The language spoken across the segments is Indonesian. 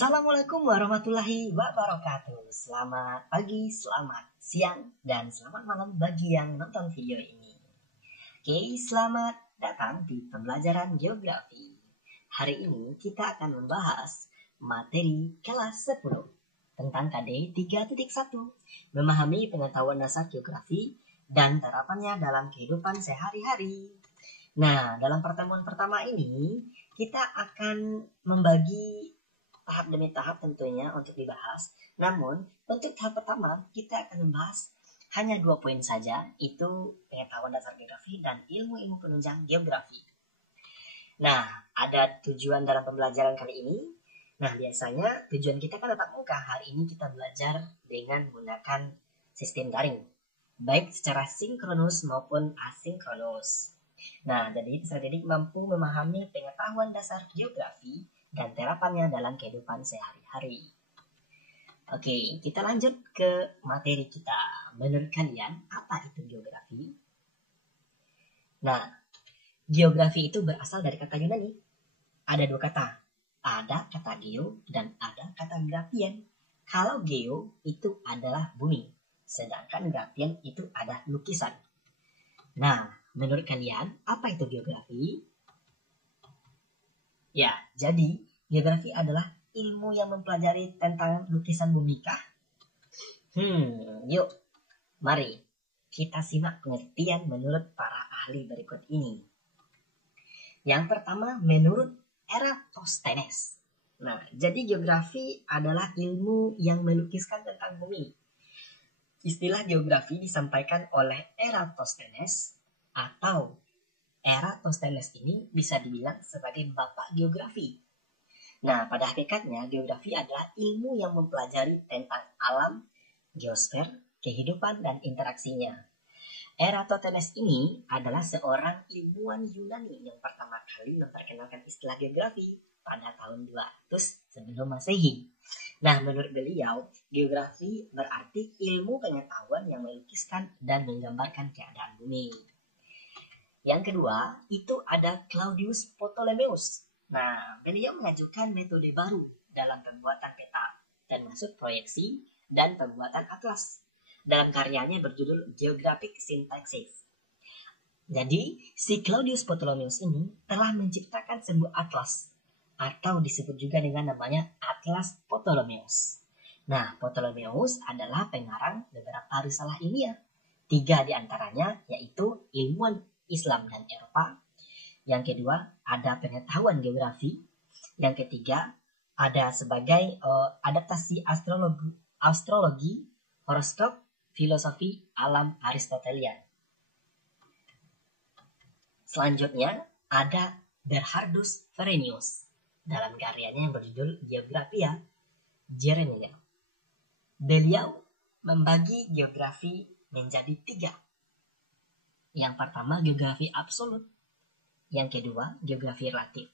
Assalamualaikum warahmatullahi wabarakatuh. Selamat pagi, selamat siang, dan selamat malam bagi yang nonton video ini. Oke, selamat datang di pembelajaran geografi. Hari ini kita akan membahas materi kelas 10 tentang KD 3.1, memahami pengetahuan dasar geografi dan terapannya dalam kehidupan sehari-hari. Nah, dalam pertemuan pertama ini kita akan membagi tahap demi tahap tentunya untuk dibahas. Namun, untuk tahap pertama kita akan membahas hanya 2 poin saja, itu pengetahuan dasar geografi dan ilmu-ilmu penunjang geografi. Nah, ada tujuan dalam pembelajaran kali ini. Nah, biasanya tujuan kita kan tatap muka. Hari ini kita belajar dengan menggunakan sistem daring, baik secara sinkronus maupun asinkronus. Nah, jadi peserta didik mampu memahami pengetahuan dasar geografi dan terapannya dalam kehidupan sehari-hari. Oke, kita lanjut ke materi kita. Menurut kalian, apa itu geografi? Nah, geografi itu berasal dari kata Yunani. Ada 2 kata. Ada kata geo dan ada kata graphien. Kalau geo itu adalah bumi, sedangkan graphien itu adalah lukisan. Nah, menurut kalian, apa itu geografi? Ya, jadi geografi adalah ilmu yang mempelajari tentang lukisan bumi kah? Yuk, mari kita simak pengertian menurut para ahli berikut ini. Yang pertama, menurut Eratosthenes. Nah, jadi geografi adalah ilmu yang melukiskan tentang bumi. Istilah geografi disampaikan oleh Eratosthenes, atau Eratosthenes ini bisa dibilang sebagai bapak geografi. Nah, pada hakikatnya geografi adalah ilmu yang mempelajari tentang alam, geosfer, kehidupan, dan interaksinya. Eratosthenes ini adalah seorang ilmuwan Yunani yang pertama kali memperkenalkan istilah geografi pada tahun 200 sebelum Masehi. Nah, menurut beliau, geografi berarti ilmu pengetahuan yang melukiskan dan menggambarkan keadaan bumi. Yang kedua, itu ada Claudius Ptolemeus. Nah, beliau mengajukan metode baru dalam pembuatan peta, termasuk proyeksi dan pembuatan atlas. Dalam karyanya berjudul Geographic Syntaxis. Jadi, si Claudius Ptolemeus ini telah menciptakan sebuah atlas, atau disebut juga dengan namanya Atlas Ptolemeus. Nah, Ptolemeus adalah pengarang beberapa risalah ilmiah. 3 diantaranya yaitu ilmuwan Islam dan Eropa. Yang kedua, ada pengetahuan geografi. Yang ketiga, ada sebagai adaptasi astrologi, horoskop, filosofi alam Aristotelian. Selanjutnya, ada Bernhardus Verenius dalam karyanya yang berjudul Geographia Germania. Beliau membagi geografi menjadi 3. Yang pertama, geografi absolut. Yang kedua, geografi relatif.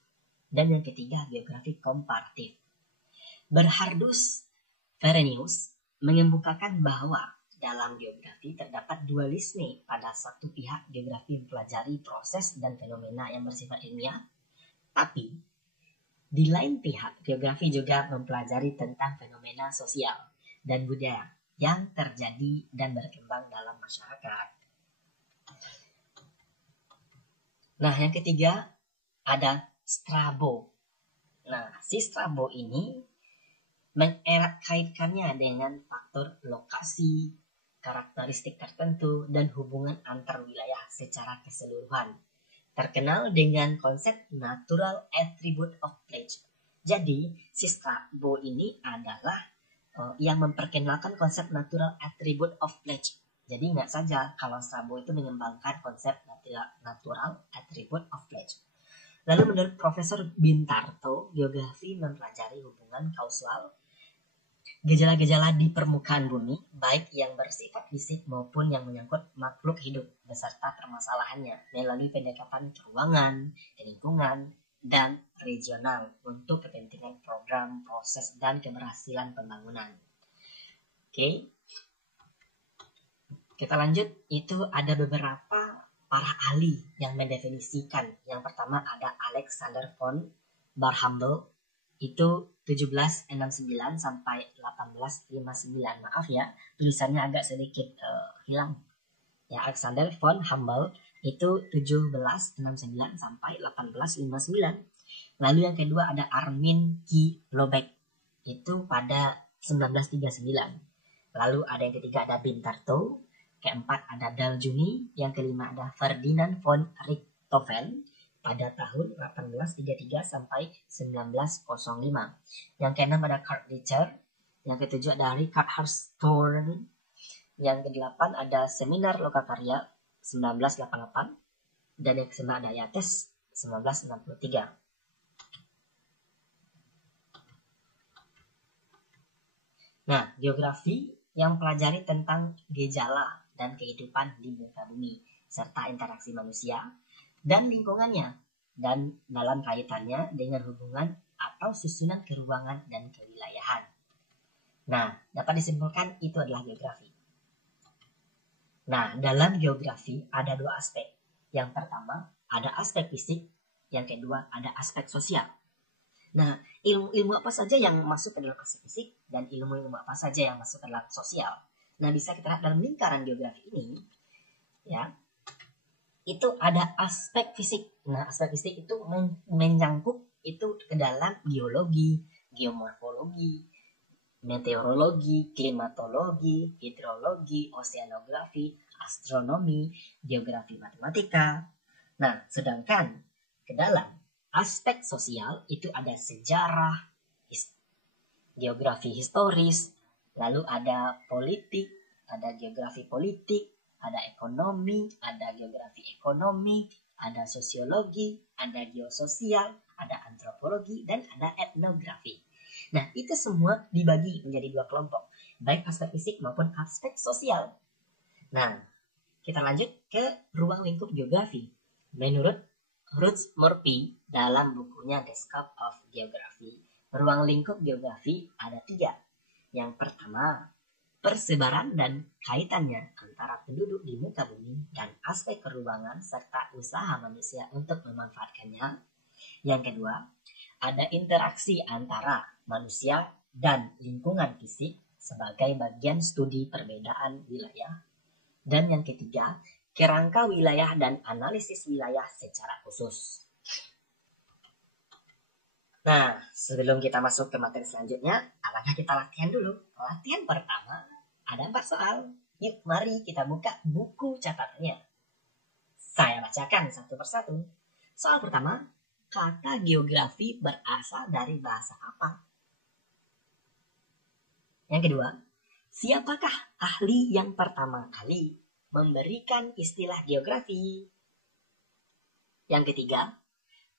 Dan yang ketiga, geografi komparatif. Bernhardus Verenius mengemukakan bahwa dalam geografi terdapat dualisme. Pada satu pihak, geografi mempelajari proses dan fenomena yang bersifat ilmiah. Tapi, di lain pihak, geografi juga mempelajari tentang fenomena sosial dan budaya yang terjadi dan berkembang dalam masyarakat. Nah, yang ketiga ada Strabo. Nah, si Strabo ini mengerat kaitkannya dengan faktor lokasi, karakteristik tertentu, dan hubungan antar wilayah secara keseluruhan. Terkenal dengan konsep natural attribute of place. Jadi, si Strabo ini adalah yang memperkenalkan konsep natural attribute of place. Jadi nggak saja kalau Strabo itu mengembangkan konsep natural attribute of place. Lalu menurut Profesor Bintarto, geografi mempelajari hubungan kausal gejala-gejala di permukaan bumi, baik yang bersifat fisik maupun yang menyangkut makhluk hidup beserta permasalahannya melalui pendekatan keuangan, lingkungan, dan regional untuk kepentingan program, proses, dan keberhasilan pembangunan. Oke. Kita lanjut, itu ada beberapa para ahli yang mendefinisikan. Yang pertama ada Alexander von Barrhamble, itu 1769 sampai 1859. Maaf ya, tulisannya agak sedikit hilang. Ya, Alexander von Humboldt itu 1769 sampai 1859. Lalu yang kedua ada Armin K. Lobeck itu pada 1939. Lalu ada yang ketiga ada Bintarto, keempat ada Daljuni, yang kelima ada Ferdinand von Richthofen pada tahun 1833 sampai 1905. Yang keenam ada Karl Richter, yang ketujuh ada Richard Hartshorne, yang kedelapan ada Seminar Lokakarya 1988, dan yang kesembilan ada Yates 1963. Nah, geografi yang pelajari tentang gejala dan kehidupan di muka bumi, serta interaksi manusia dan lingkungannya, dan dalam kaitannya dengan hubungan atau susunan keruangan dan kewilayahan. Nah, dapat disimpulkan itu adalah geografi. Nah, dalam geografi ada dua aspek. Yang pertama, ada aspek fisik. Yang kedua, ada aspek sosial. Nah, ilmu-ilmu apa saja yang masuk ke dalam aspek fisik dan ilmu-ilmu apa saja yang masuk ke dalam sosial. Nah, bisa kita lihat dalam lingkaran geografi ini, ya, itu ada aspek fisik. Nah, aspek fisik itu menyangkut itu ke dalam geologi, geomorfologi, meteorologi, klimatologi, hidrologi, oseanografi, astronomi, geografi matematika. Nah, sedangkan ke dalam aspek sosial itu ada sejarah, geografi historis, lalu ada politik, ada geografi politik, ada ekonomi, ada geografi ekonomi, ada sosiologi, ada geososial, ada antropologi, dan ada etnografi. Nah, itu semua dibagi menjadi dua kelompok, baik aspek fisik maupun aspek sosial. Nah, kita lanjut ke ruang lingkup geografi. Menurut Ruth Murphy dalam bukunya The Scope of Geography, ruang lingkup geografi ada 3. Yang pertama, persebaran dan kaitannya antara penduduk di muka bumi dan aspek keruangan serta usaha manusia untuk memanfaatkannya. Yang kedua, ada interaksi antara manusia dan lingkungan fisik sebagai bagian studi perbedaan wilayah. Dan yang ketiga, kerangka wilayah dan analisis wilayah secara khusus. Nah, sebelum kita masuk ke materi selanjutnya, alangkah kita latihan dulu. Latihan pertama, ada 4 soal. Yuk, mari kita buka buku catatannya. Saya bacakan satu persatu. Soal pertama, kata geografi berasal dari bahasa apa? Yang kedua, siapakah ahli yang pertama kali memberikan istilah geografi? Yang ketiga,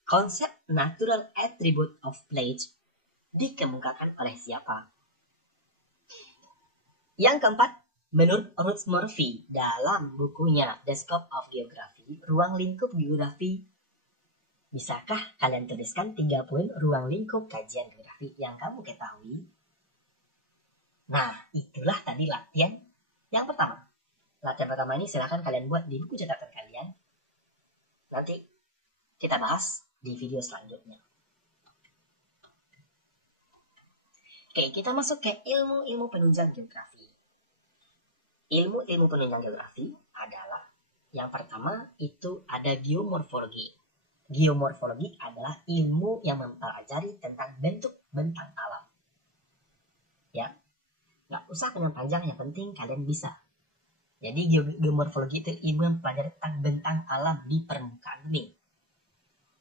konsep natural attribute of place dikemukakan oleh siapa? Yang keempat, menurut Ruth Murphy dalam bukunya The Scope of Geography, ruang lingkup geografi, bisakah kalian tuliskan 3 poin ruang lingkup kajian geografi yang kamu ketahui? Nah, itulah tadi latihan yang pertama. Latihan pertama ini silahkan kalian buat di buku catatan kalian. Nanti kita bahas di video selanjutnya. Oke, kita masuk ke ilmu-ilmu penunjang geografi. Ilmu-ilmu penunjang geografi adalah yang pertama itu ada geomorfologi. Geomorfologi adalah ilmu yang mempelajari tentang bentuk bentang alam. Ya, nggak usah panjang-panjang, yang penting kalian bisa. Jadi geomorfologi itu ilmu yang mempelajari tentang bentang alam di permukaan bumi.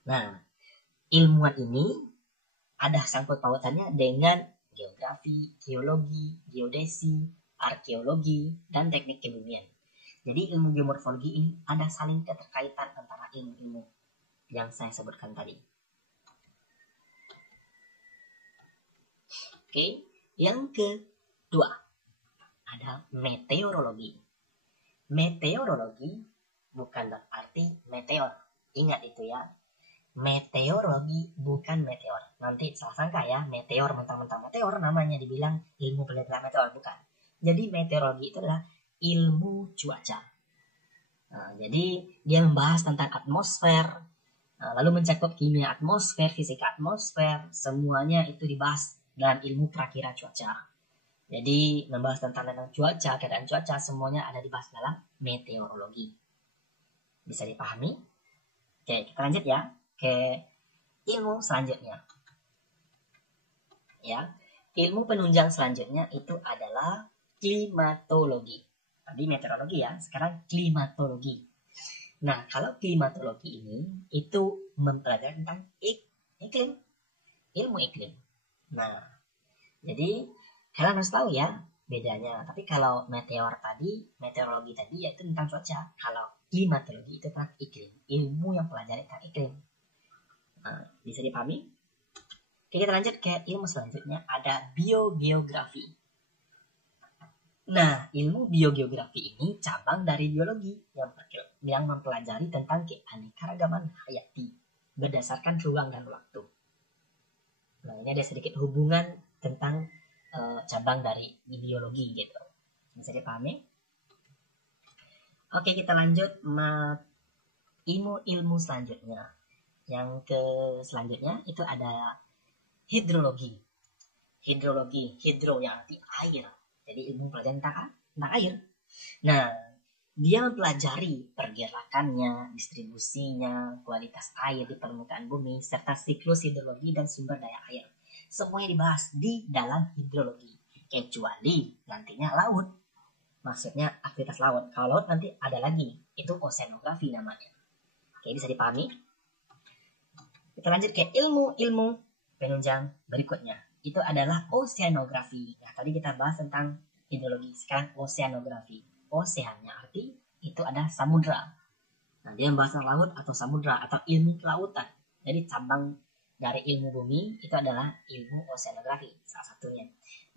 Nah, ilmuwan ini ada sangkut pautannya dengan geografi, geologi, geodesi, arkeologi, dan teknik kebumian. Jadi ilmu geomorfologi ini ada saling keterkaitan antara ilmu-ilmu yang saya sebutkan tadi. Oke, yang kedua ada meteorologi. Meteorologi bukan berarti meteor. Ingat itu ya. Meteorologi bukan meteor. Nanti salah sangka ya, meteor mentang-mentang meteor namanya dibilang ilmu penelitian meteor, bukan. Jadi meteorologi itu adalah ilmu cuaca. Nah, jadi dia membahas tentang atmosfer, Lalu mencakup kimia atmosfer, fisika atmosfer, semuanya itu dibahas dalam ilmu prakira cuaca. Jadi membahas tentang cuaca, keadaan cuaca, semuanya ada dibahas dalam meteorologi. Bisa dipahami? Oke, kita lanjut ya ke ilmu selanjutnya. Ya, ilmu penunjang selanjutnya itu adalah klimatologi. Tadi meteorologi ya, sekarang klimatologi. Nah, kalau klimatologi ini itu mempelajari tentang iklim, ilmu iklim. Nah, jadi kalian harus tahu ya bedanya. Tapi kalau meteorologi tadi yaitu tentang cuaca. Kalau klimatologi itu tentang iklim, ilmu yang pelajari tentang iklim. Nah, bisa dipahami? Oke, kita lanjut ke ilmu selanjutnya, ada biogeografi. Nah, ilmu biogeografi ini cabang dari biologi yang mempelajari tentang keanekaragaman hayati berdasarkan ruang dan waktu. Nah, ini ada sedikit hubungan tentang cabang dari biologi gitu. Bisa dipahami? Oke, kita lanjut ilmu selanjutnya. Yang selanjutnya itu ada hidrologi. Hidro yang arti air. Jadi ilmu pelajaran tentang air. Nah, dia mempelajari pergerakannya, distribusinya, kualitas air di permukaan bumi, serta siklus hidrologi dan sumber daya air. Semuanya dibahas di dalam hidrologi. Kecuali nantinya laut. Maksudnya aktivitas laut. Kalau laut nanti ada lagi. Itu oceanografi namanya. Oke, bisa dipahami? Kita lanjut ke ilmu penunjang berikutnya. Itu adalah oceanografi. Nah, tadi kita bahas tentang hidrologi. Sekarang oceanografi. Oceannya arti itu ada samudra. Nah, dia membahas tentang laut atau samudra atau ilmu kelautan. Jadi cabang dari ilmu bumi itu adalah ilmu oceanografi salah satunya.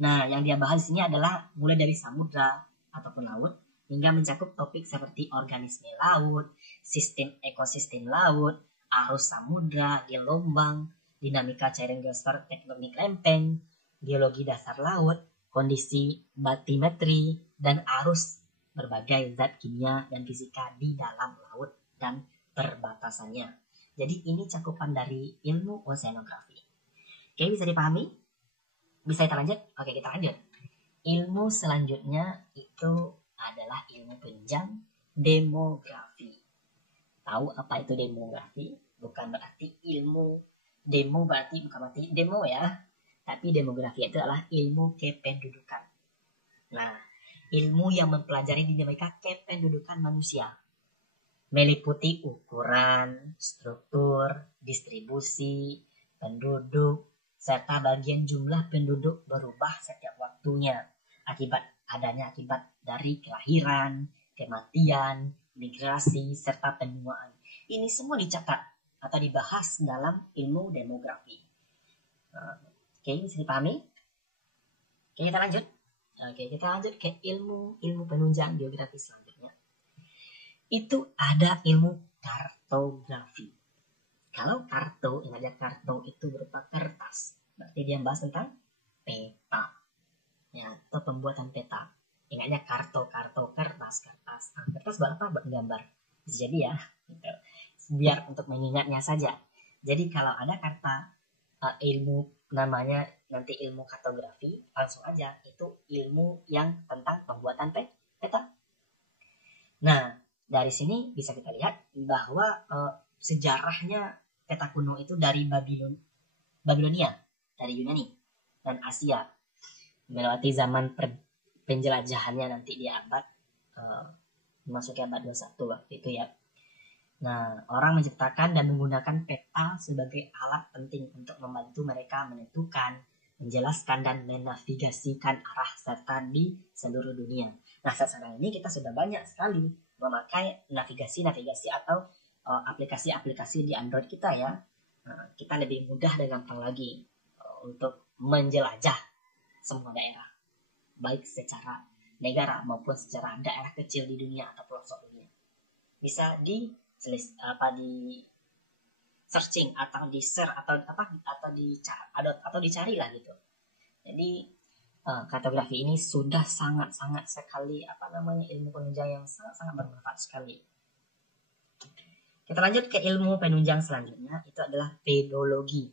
Nah, yang dia bahas di sini adalah mulai dari samudra ataupun laut hingga mencakup topik seperti organisme laut, sistem ekosistem laut, arus samudra, gelombang, dinamika cairan geosfer, tektonik lempeng, geologi dasar laut, kondisi batimetri, dan arus berbagai zat kimia dan fisika di dalam laut dan perbatasannya. Jadi ini cakupan dari ilmu oceanografi. Oke, bisa dipahami? Bisa kita lanjut? Oke, kita lanjut. Ilmu selanjutnya itu adalah ilmu penunjang demografi. Tahu apa itu demografi? Bukan berarti ilmu demo, berarti bukan berarti demo ya. Tapi demografi itu adalah ilmu kependudukan. Nah, ilmu yang mempelajari dinamika kependudukan manusia. Meliputi ukuran, struktur, distribusi, penduduk, serta bagian jumlah penduduk berubah setiap waktunya akibat dari kelahiran, kematian, migrasi, serta penuaan. Ini semua dicatat atau dibahas dalam ilmu demografi. Oke, bisa dipahami? Oke, kita lanjut. Oke, kita lanjut ke ilmu penunjang geografi selanjutnya. Itu ada ilmu kartografi. Kalau karto, ingat ya, karto itu berupa kertas. Berarti dia bahas tentang peta. Ya, atau pembuatan peta. Ingatnya karto, kertas. Nah, kertas buat apa? Buat gambar. Bisa jadi ya. Gitu. Biar untuk mengingatnya saja. Jadi kalau ada kata ilmu namanya nanti ilmu kartografi, langsung aja itu ilmu yang tentang pembuatan peta. Nah, dari sini bisa kita lihat bahwa sejarahnya peta kuno itu dari Babilonia, dari Yunani dan Asia, melewati zaman penjelajahannya nanti di abad memasuki abad 21 waktu itu ya. Nah, orang menciptakan dan menggunakan peta sebagai alat penting untuk membantu mereka menentukan, menjelaskan, dan menavigasikan arah serta di seluruh dunia. Nah, sekarang ini kita sudah banyak sekali memakai navigasi atau aplikasi-aplikasi di Android kita ya. Nah, kita lebih mudah dan gampang lagi untuk menjelajah semua daerah, baik secara negara maupun secara daerah kecil di dunia atau pelosok dunia. Bisa di searching atau di share atau dicari lah gitu. Jadi kartografi ini sudah sangat sekali ilmu penunjang yang sangat bermanfaat sekali. Kita lanjut ke ilmu penunjang selanjutnya, itu adalah pedologi.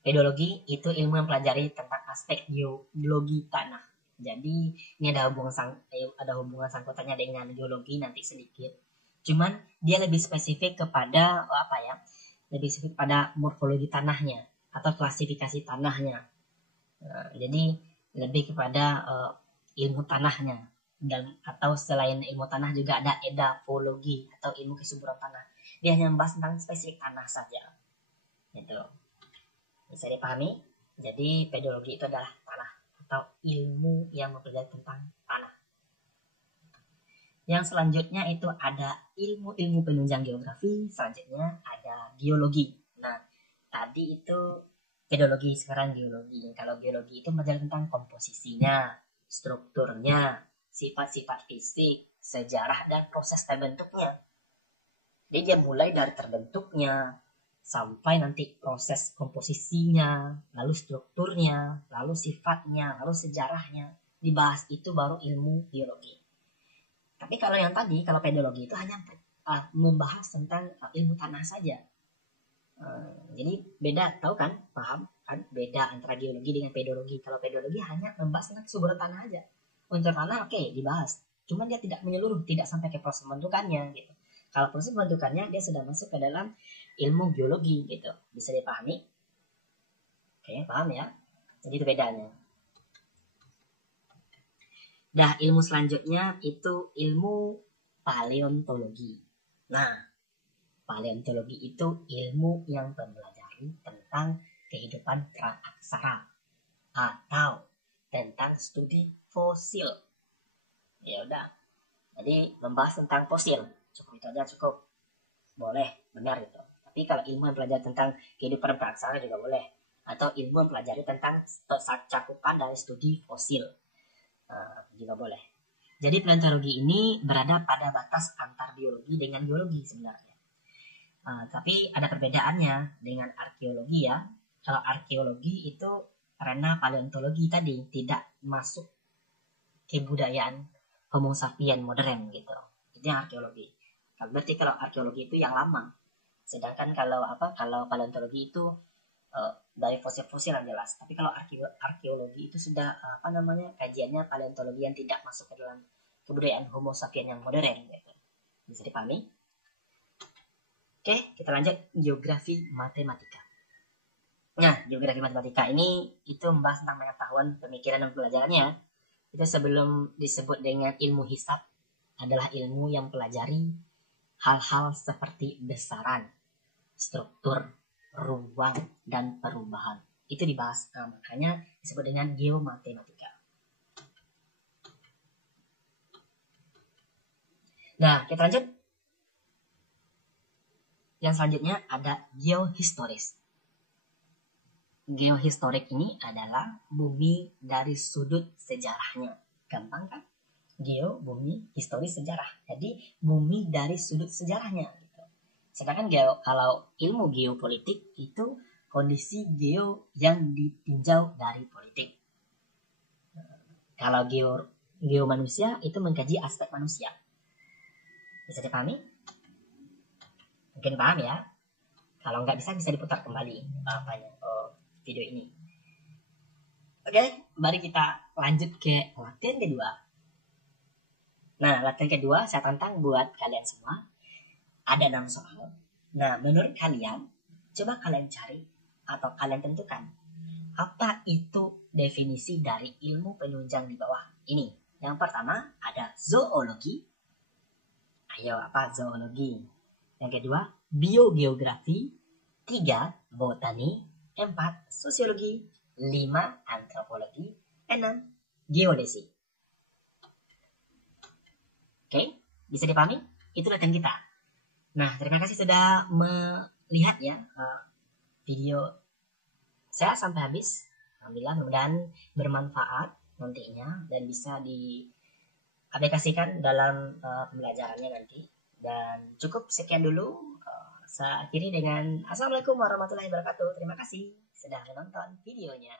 Pedologi itu ilmu yang pelajari tentang aspek geologi tanah. Jadi ini ada hubungan sangkutannya dengan geologi nanti sedikit. Cuman dia lebih spesifik kepada apa ya? Lebih spesifik pada morfologi tanahnya atau klasifikasi tanahnya. Jadi lebih kepada ilmu tanahnya, dan atau selain ilmu tanah juga ada edafologi atau ilmu kesuburan tanah. Dia hanya membahas tentang spesifik tanah saja. Gitu. Bisa dipahami? Jadi pedologi itu adalah tanah atau ilmu yang mempelajari tentang tanah. Yang selanjutnya itu ada ilmu-ilmu penunjang geografi, selanjutnya ada geologi. Nah, tadi itu pedologi, sekarang geologi. Kalau geologi itu mempelajari tentang komposisinya, strukturnya, sifat-sifat fisik, sejarah, dan proses terbentuknya. Jadi dia mulai dari terbentuknya, sampai nanti proses komposisinya, lalu strukturnya, lalu sifatnya, lalu sejarahnya. Dibahas itu baru ilmu geologi. Tapi kalau yang tadi, kalau pedologi itu hanya membahas tentang ilmu tanah saja. Jadi beda, tahu kan? Paham kan? Beda antara geologi dengan pedologi. Kalau pedologi hanya membahas tentang kesuburan tanah aja. Untuk tanah oke, dibahas. Cuman dia tidak menyeluruh, tidak sampai ke proses pembentukannya gitu. Kalau proses pembentukannya dia sudah masuk ke dalam ilmu geologi gitu. Bisa dipahami? Oke, paham ya? Jadi itu bedanya. Nah, ilmu selanjutnya itu ilmu paleontologi. Nah, paleontologi itu ilmu yang mempelajari tentang kehidupan praaksara atau tentang studi fosil. Ya udah. Jadi membahas tentang fosil. Cukup itu aja cukup. Boleh, benar itu. Tapi kalau ilmu yang belajar tentang kehidupan praaksara juga boleh. Atau ilmu yang pelajari tentang cakupan dari studi fosil juga boleh. Jadi paleontologi ini berada pada batas antar biologi dengan geologi sebenarnya. Tapi ada perbedaannya dengan arkeologi ya. Kalau arkeologi itu karena paleontologi tadi tidak masuk kebudayaan Homo sapiens modern gitu. Itu yang arkeologi. Berarti kalau arkeologi itu yang lama. Sedangkan kalau paleontologi itu dari fosil-fosil yang jelas. Tapi kalau arkeologi itu sudah kajiannya paleontologi yang tidak masuk ke dalam kebudayaan Homo sapiens yang modern gitu. Bisa dipahami? Oke, kita lanjut geografi matematika. Nah, geografi matematika ini itu membahas tentang pengetahuan, pemikiran, dan pelajarannya. Itu sebelum disebut dengan ilmu hisab, adalah ilmu yang pelajari hal-hal seperti besaran, struktur, ruang, dan perubahan. Itu dibahas, makanya disebut dengan geomatematika. Nah, kita lanjut. Yang selanjutnya ada geohistoris. Geohistorik ini adalah bumi dari sudut sejarahnya. Gampang kan? Geo, bumi, historis, sejarah. Jadi bumi dari sudut sejarahnya. Gitu. Sedangkan kalau ilmu geopolitik itu kondisi geo yang ditinjau dari politik. Kalau geo manusia itu mengkaji aspek manusia. Bisa dipahami? Mungkin paham ya? Kalau nggak bisa diputar kembali video ini. Oke, mari kita lanjut ke latihan kedua. Nah, latihan kedua saya tantang buat kalian semua. Ada 6 soal. Nah, menurut kalian, coba kalian cari atau kalian tentukan apa itu definisi dari ilmu penunjang di bawah ini. Yang pertama ada zoologi. Ayo, apa zoologi? Yang kedua, biogeografi. 3, botani. 4, sosiologi. 5, antropologi. 6, geodesi. Oke, bisa dipahami? Itu latihan kita. Nah, terima kasih sudah melihat ya video saya sampai habis. Alhamdulillah, mudah-mudahan bermanfaat nantinya dan bisa diaplikasikan dalam pembelajarannya nanti. Dan cukup sekian dulu. Saya akhiri dengan Assalamualaikum warahmatullahi wabarakatuh. Terima kasih sudah menonton videonya.